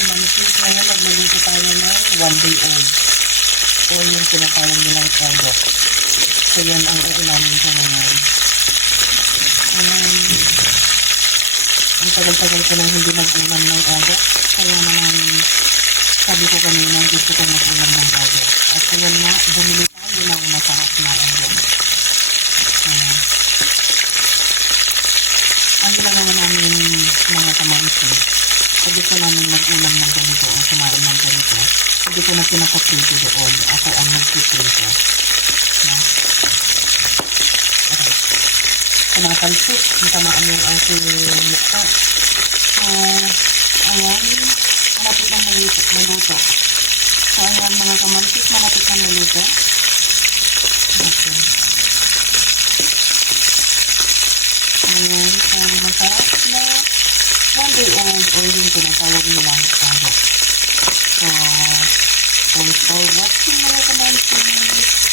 kamansis, ngayon magluluto tayo ng 1-day-old o yung tinatawag nilang endok. So yan ang uulamin ko ngayon. Ang tagal-tagal ko nang hindi nag-ulam ng endok, kaya naman sabi ko kanina gusto kong mag-ulam ng endok. At ayan nga, bumili tayo ng masarap na endok. Ang ginagawa namin mga kamansis, pag gusto namin mag-ulam ng ganito o kumain ng ganito, hindi ko na pinapaprito doon. Ako ang magpiprito. No? Okay. Kumakalsik, natamaan yung aking mukha. So, ayan, malapit na maluto. So, ayan mga kamansis, malapit na maluto. Okay. Ayan, so masarap na 1-day-old o yung tinatawag nilang endok. So, thanks for watching mga kamansis.